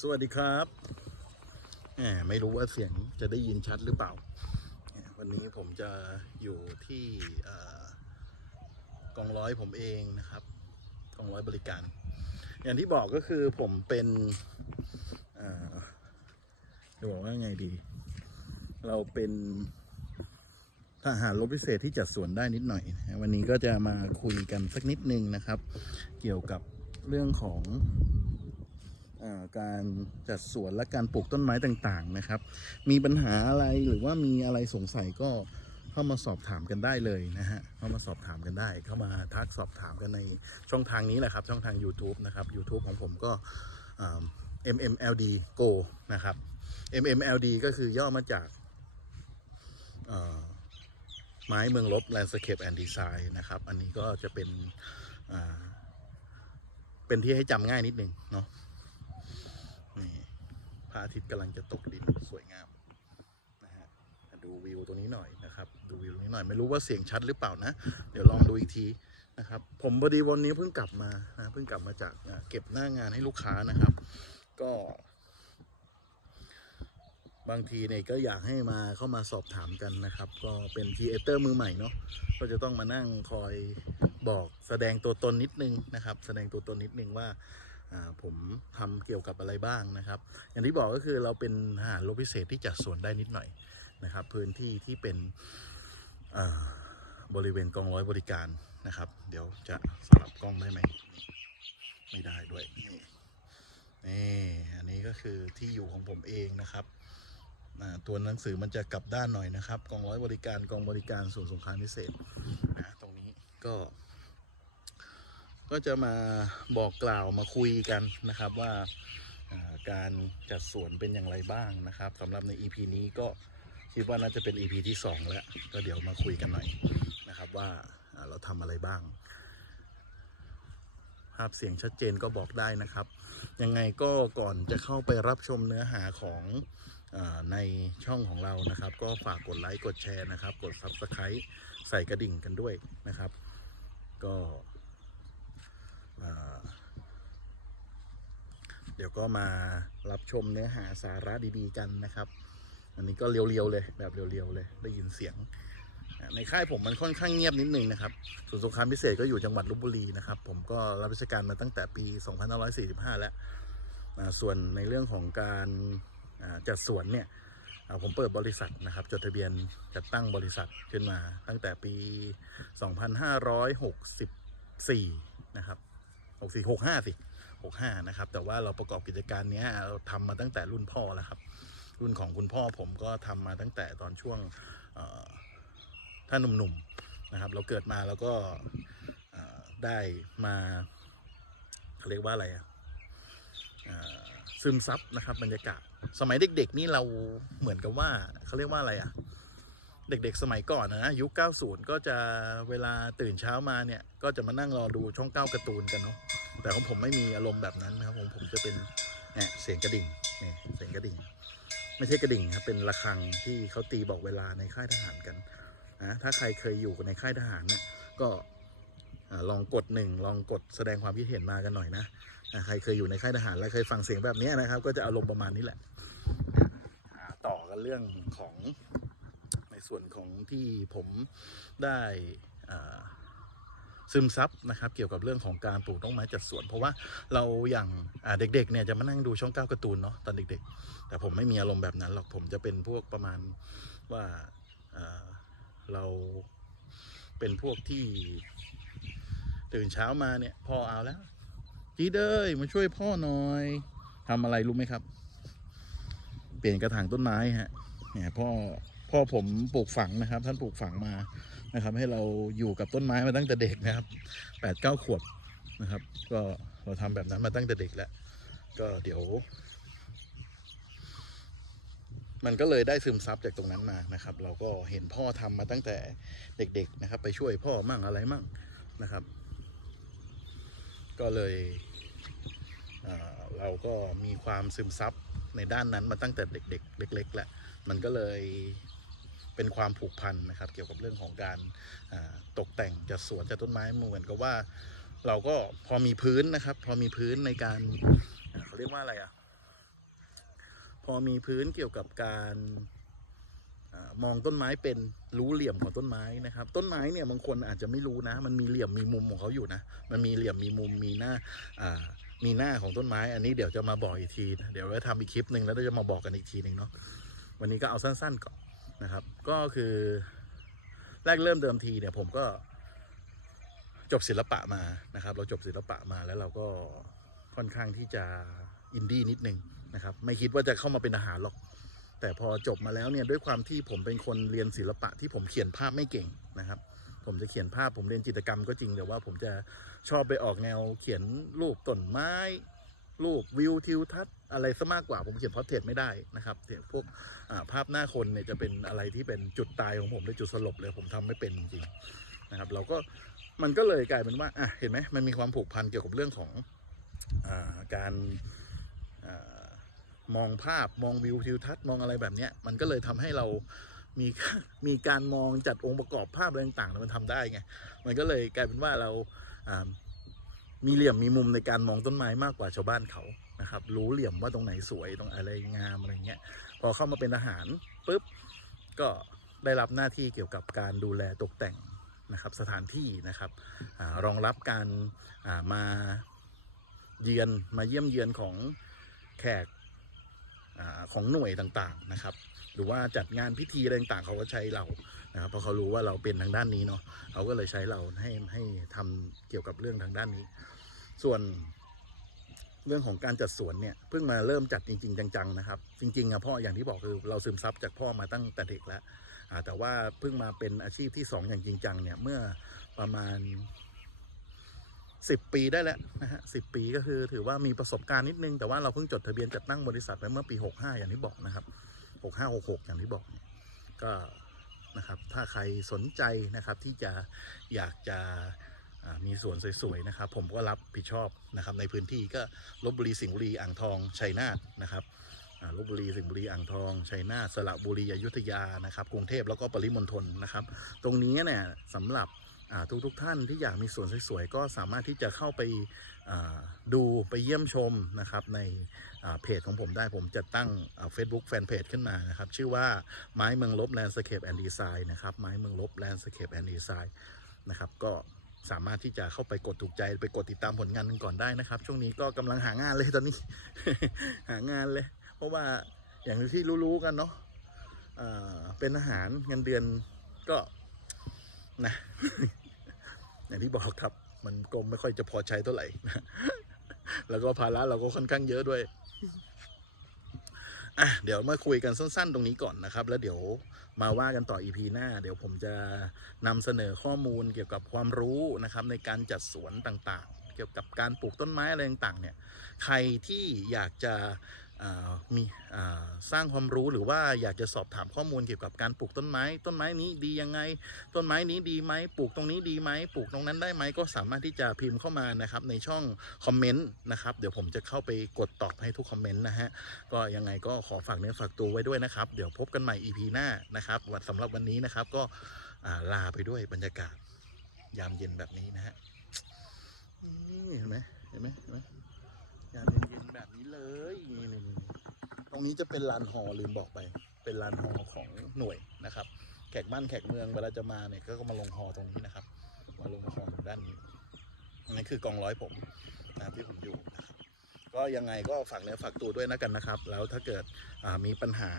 สวัสดีครับแหมไม่รู้ว่าเสียงจะได้ยินชัดหรือเปล่า วันนี้ผมจะอยู่ที่กองร้อยผมเองนะครับกองร้อยบริการ อย่างที่บอกก็คือผมเป็นจะบอกว่าไงดี เราเป็นทหารรบพิเศษที่จัดสวนได้นิดหน่อยนะวันนี้ก็จะมาคุยกันสักนิดนึงนะครับ เกี่ยวกับเรื่องของ การจัดสวนและการปลูกต้นไม้ต่างๆนะครับ มีปัญหาอะไรหรือว่ามีอะไรสงสัยก็เข้ามาสอบถามกันได้เลยนะฮะ เข้ามาสอบถามกันได้ เข้ามาทักสอบถามกันในช่องทางนี้แหละครับ ช่องทาง YouTube นะครับ YouTube ของผมก็ MMLD Go นะครับ MMLD ก็คือย่อมาจากไม้เมืองลบ Landscape and Design นะครับ อันนี้ก็จะเป็น เป็นที่ให้จำง่ายนิดนึงเนาะ พระอาทิตย์กำลังจะตกดินสวยงามนะฮะดูวิวตรงนี้หน่อยนะครับ ดูวิวตรงนี้หน่อยไม่รู้ว่าเสียงชัดหรือเปล่านะ เดี๋ยวลองดูอีกทีนะครับ ผมพอดีวันนี้เพิ่งกลับมานะเพิ่งกลับมาจากเก็บหน้างานให้ลูกค้านะครับ ก็บางทีเนี่ยก็อยากให้มาเข้ามาสอบถามกันนะครับ ก็เป็นครีเอเตอร์มือใหม่เนาะก็จะต้องมานั่งคอยบอกแสดงตัวตนนิดนึงนะครับ แสดงตัวตนนิดนึงว่า ผมทำเกี่ยวกับอะไรบ้างนะครับ อย่างที่บอกก็คือเราเป็นทหารรบพิเศษที่จัดสวนได้นิดหน่อยนะครับ พื้นที่ที่เป็นอ่าบริเวณกองร้อยบริการนะครับ เดี๋ยวจะสลับกล้องได้ไหมไม่ได้ด้วยนี่นี่อันนี้ก็คือที่อยู่ของผมเองนะครับอ่าตัวหนังสือมันจะกลับด้านหน่อยนะครับ กองร้อยบริการกองบริการส่วนสงครามพิเศษนะตรงนี้ก็ ก็จะมาบอกกล่าวมาคุยกันนะครับว่าการจัดสวนเป็นอย่างไรบ้างนะครับสำหรับใน EP นี้ก็คิดว่าน่าจะเป็น EP ที่ 2 แล้ว ก็เดี๋ยวมาคุยกันหน่อยนะครับว่าเราทำอะไรบ้าง ภาพเสียงชัดเจนก็บอกได้นะครับ ยังไงก็ก่อนจะเข้าไปรับชมเนื้อหาของอในช่องของเรานะครับ ก็ฝากกดไลค์กดแชร์นะครับ กด Subscribe ใส่กระดิ่งกันด้วยนะครับ ก็ เดี๋ยวก็มารับชมเนื้อหาสาระดีๆกันนะครับ อันนี้ก็เรียวๆเลยแบบเรียวๆเลยได้ยินเสียง ในค่ายผมมันค่อนข้างเงียบนิดนึงนะครับส่วนสงครามพิเศษก็อยู่จังหวัดลบบุรีนะครับ ผมก็รับราชการมาตั้งแต่ปี 2545 แล้วอ่าส่วนในเรื่องของการจัดสวนเนี่ยผมเปิดบริษัทนะครับ จดทะเบียนจัดตั้งบริษัทขึ้นมาตั้งแต่ปี 2564 นะครับ หกสี่หกห้าสิหกห้านะครับ แต่ว่าเราประกอบกิจการเนี้ยเราทำมาตั้งแต่รุ่นพ่อแล้วครับ รุ่นของคุณพ่อผมก็ทำมาตั้งแต่ตอนช่วงเอ่อท่านหนุ่มๆนะครับ เราเกิดมาแล้วก็ได้มาเขาเรียกว่าอะไรอะซึมซับนะครับบรรยากาศ สมัยเด็ก ๆ นี่เราเหมือนกับว่าเขาเรียกว่าอะไรอะ เด็กๆสมัยก่อนนะยุค 90 ก็จะเวลาตื่นเช้ามาเนี่ย ก็จะมานั่งรอดูช่องเก้าการ์ตูนกันเนาะแต่ของผมไม่มีอารมณ์แบบนั้นนะครับผมผมจะเป็นเนี่ยเสียงกระดิ่งเนี่ยเสียงกระดิ่ง ไม่ใช่กระดิ่งครับเป็นระฆังที่เขาตีบอกเวลาในค่ายทหารกันนะถ้าใครเคยอยู่ในค่ายทหารเนี่ยก็ลองกดหนึ่งลองกดแสดงความคิดเห็นมากันหน่อยนะใครเคยอยู่ในค่ายทหารและเคยฟังเสียงแบบนี้นะครับ ก็จะอารมณ์ประมาณนี้แหละ ต่อกันเรื่องของ ส่วนของที่ผมได้ซึมซับนะครับ เกี่ยวกับเรื่องของการปลูกต้นไม้จัดสวน เพราะว่าเราอย่างเด็กๆเนี่ยจะมานั่งดูช่องเก้าการ์ตูนเนาะตอนเด็กๆ แต่ผมไม่มีอารมณ์แบบนั้นหรอกผมจะเป็นพวกประมาณว่าอ่าเราเป็นพวกที่ตื่นเช้ามาเนี่ยพ่อเอาแล้วจีเด้ยมาช่วยพ่อหน่อยทำอะไรรู้ไหมครับ เปลี่ยนกระถางต้นไม้ฮะเนี่ยพ่อ พ่อผมปลูกฝังนะครับ ท่านปลูกฝังมานะครับ ให้เราอยู่กับต้นไม้มาตั้งแต่เด็กนะครับแปดเก้าขวบนะครับ ก็เราทำแบบนั้นมาตั้งแต่เด็กแล้ว ก็เดี๋ยว มันก็เลยได้ซึมซับจากตรงนั้นมานะครับ เราก็เห็นพ่อทำมาตั้งแต่เด็ก ๆนะครับ ไปช่วยพ่อมั่งอะไรมั่งนะครับ ก็เลยเเราก็มีความซึมซับในด้านนั้นมาตั้งแต่เด็ก ๆ เล็ก ๆ แหละ มันก็เลย เป็นความผูกพันนะครับ เกี่ยวกับเรื่องของการตกแต่งจัดสวนจัดต้นไม้เหมือนกับว่า เราก็พอมีพื้นนะครับ พอมีพื้นในการเขาเรียกว่าอะไรอะพอมีพื้นเกี่ยวกับการอมองต้นไม้เป็นรู้เหลี่ยมของต้นไม้นะครับ ต้นไม้เนี่ยบางคนอาจจะไม่รู้นะ มันมีเหลี่ยมมีมุมของเขาอยู่นะ มันมีเหลี่ยมมีมุมมีหน้าอ่ามีหน้าของต้นไม้ อันนี้เดี๋ยวจะมาบอกอีกทีนะเดี๋ยวไว้ทำอีกคลิปหนึ่งแล้วเราจะมาบอกกันอีกทีหนึ่งเนาะวันนี้ก็เอาสั้นๆก่อน นะครับ ก็คือแรกเริ่มเดิมทีเนี่ยผมก็จบศิลปะมานะครับ เราจบศิลปะมาแล้วเราก็ค่อนข้างที่จะอินดี้นิดนึงนะครับ ไม่คิดว่าจะเข้ามาเป็นอาหารหรอก แต่พอจบมาแล้วเนี่ยด้วยความที่ผมเป็นคนเรียนศิลปะที่ผมเขียนภาพไม่เก่งนะครับ ผมจะเขียนภาพผมเรียนจิตรกรรมก็จริงแต่ว่าผมจะชอบไปออกแนวเขียนรูปต้นไม้ รูปวิวทิวทัศน์อะไรซะมากกว่าผมเขียนพอร์เทรตไม่ได้นะครับเียพวกภาพหน้าคนเนี่ยจะเป็นอะไรที่เป็นจุดตายของผมเลยจุดสลบเลยผมทำไม่เป็นจริงๆนะครับ เราก็มันก็เลยกลายเป็นว่าอะเห็นไหมมันมีความผูกพันเกี่ยวกับเรื่องของอการอมองภาพมองวิวทิวทัศน์มองอะไรแบบเนี้ยมันก็เลยทำให้เรามีมีการมองจัดองค์ประกอบภาพอะไรต่างๆ มันทำได้ไง มันก็เลยกลายเป็นว่าเรา มีเหลี่ยมมีมุมในการมองต้นไม้มากกว่าชาวบ้านเขานะครับ รู้เหลี่ยมว่าตรงไหนสวยตรงอะไรงามอะไรเงี้ยพอเข้ามาเป็นอาหารปุ๊บก็ได้รับหน้าที่เกี่ยวกับการดูแลตกแต่งนะครับสถานที่นะครับอรองรับการามาเยือนมาเยี่ยมเยือนของแขกอของหน่วยต่างๆนะครับ หรือว่าจัดงานพิธีอะไรต่างๆเขาก็ใช้เรา นะครับเพราะเขารู้ว่าเราเป็นทางด้านนี้เนาะเขาก็เลยใช้เราให้ให้ทำเกี่ยวกับเรื่องทางด้านนี้ ส่วนเรื่องของการจัดสวนเนี่ยเพิ่งมาเริ่มจัดจริง ๆ จังๆนะครับ จริงๆอะพ่ออย่างที่บอกคือเราซึมซับจากพ่อมาตั้งแต่เด็กแล้วแต่ว่าเพิ่งมาเป็นอาชีพที่สองอย่างจริงจังเนี่ยเมื่อประมาณสิบปีได้แล้วนะฮะสิบปีก็คือถือว่ามีประสบการณ์นิดนึง แต่ว่าเราเพิ่งจดทะเบียนจัดตั้งบริษัทไปเมื่อปีหกห้าอย่างที่บอกนะครับหกห้าหกหกอย่างที่บอกก็ นะครับ ถ้าใครสนใจนะครับที่จะอยากจะมีสวนสวยๆนะครับ ผมก็รับผิดชอบนะครับ ในพื้นที่ก็ลบบุรีสิงห์บุรีอ่างทองชัยนาทนะครับลบบุรีสิงห์บุรีอ่างทองชัยนาทสระบุรีอยุธยานะครับ กรุงเทพแล้วก็ปริมณฑลนะครับ ตรงนี้เนี่ยสำหรับ ทุกทุกท่านที่อยากมีสวนสวยๆ ก็สามารถที่จะเข้าไปดูไปเยี่ยมชมนะครับในเพจของผมได้ผมจะตั้งเฟซบุ๊กแฟนเพจขึ้นมานะครับ ชื่อว่าไม้เมืองลบแลนด์สเคปแอนด์ดีไซน์นะครับไม้เมืองลบแลนด์สเคปแอนด์ดีไซน์นะครับก็สามารถที่จะเข้าไปกดถูกใจไปกดติดตามผลงานกันก่อนได้นะครับ ช่วงนี้ก็กำลังหางานเลยตอนนี้ หางานเลย เพราะว่าอย่างที่รู้ๆกันเนาะเป็นอาหารเงินเดือนก็นะ อย่างที่บอกครับ มันก็ไม่ค่อยจะพอใช้เท่าไหร่แล้วก็ภาระเราก็ค่อนข้างเยอะด้วยอะเดี๋ยวมาคุยกันสั้น ๆ ตรงนี้ก่อนนะครับ แล้วเดี๋ยวมาว่ากันต่อ EP หน้า เดี๋ยวผมจะนำเสนอข้อมูลเกี่ยวกับความรู้นะครับ ในการจัดสวนต่างๆ เกี่ยวกับการปลูกต้นไม้อะไรต่างๆเนี่ย ใครที่อยากจะ มีสร้างความรู้หรือว่าอยากจะสอบถามข้อมูลเกี่ยวกับการปลูกต้นไม้ ต้นไม้นี้ดียังไง ต้นไม้นี้ดีไหมปลูกตรงนี้ดีไหมปลูกตรงนั้นได้ไหมก็สามารถที่จะพิมพ์เข้ามานะครับในช่องคอมเมนต์นะครับเดี๋ยวผมจะเข้าไปกดตอบให้ทุกคอมเมนต์นะฮะก็ยังไงก็ขอฝากเนื้อฝากตัวไว้ด้วยนะครับ เดี๋ยวพบกันใหม่ EP หน้านะครับวันสำหรับวันนี้นะครับก็ลาไปด้วยบรรยากาศยามเย็นแบบนี้นะฮะเห็นไหมเห็นไหมเห็นไหม ยาเย็นๆแบบนี้เลยนี่นี่ตรงนี้จะเป็นลานหอลืมบอกไป เป็นลานหอของหน่วยนะครับ แขกบ้านแขกเมืองเวลาจะมาเนี่ยก็มาลงหอตรงนี้นะครับ มาลงหออยู่ด้านนี้อันนี้คือกองร้อยผมนะที่ผมอยู่นะครับก็ยังไงก็ฝากเนื้อฝากตัวด้วยนะกันนะครับ แล้วถ้าเกิดมีปัญหา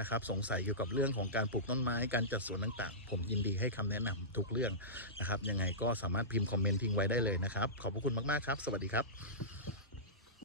นะครับสงสัยเกี่ยวกับเรื่องของการปลูกต้นไม้การจัดสวนต่างๆ ผมยินดีให้คำแนะนำทุกเรื่องนะครับ ยังไงก็สามารถพิมพ์คอมเมนต์ทิ้งไว้ได้เลยนะครับ ขอบพระคุณมากๆครับ สวัสดีครับ